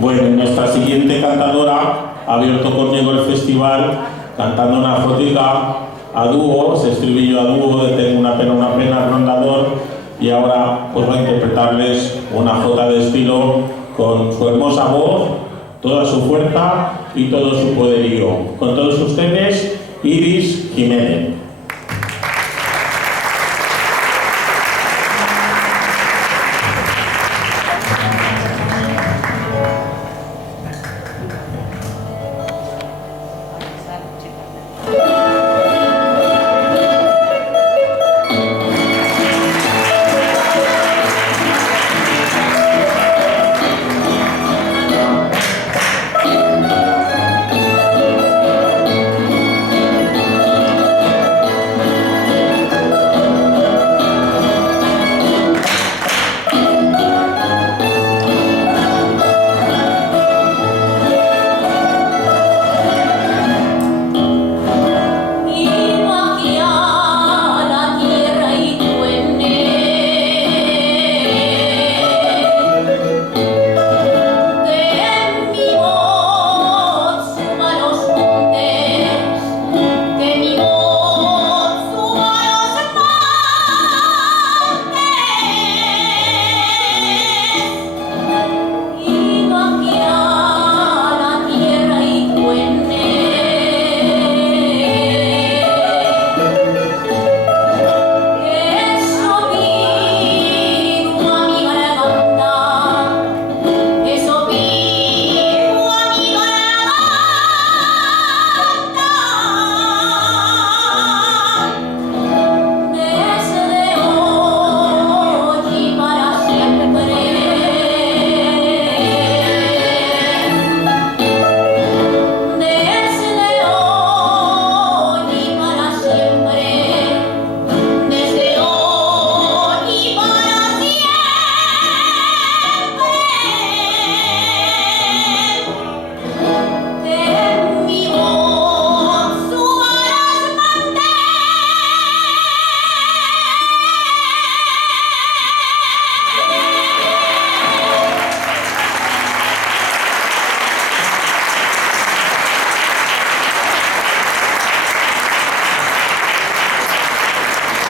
Bueno, nuestra siguiente cantadora ha abierto conmigo el festival cantando una jotica a dúo, estribillo a dúo de Tengo una pena, rondador, y ahora pues va a interpretarles una jota de estilo con su hermosa voz, toda su fuerza y todo su poderío. Con todos ustedes, Iris Jiménez.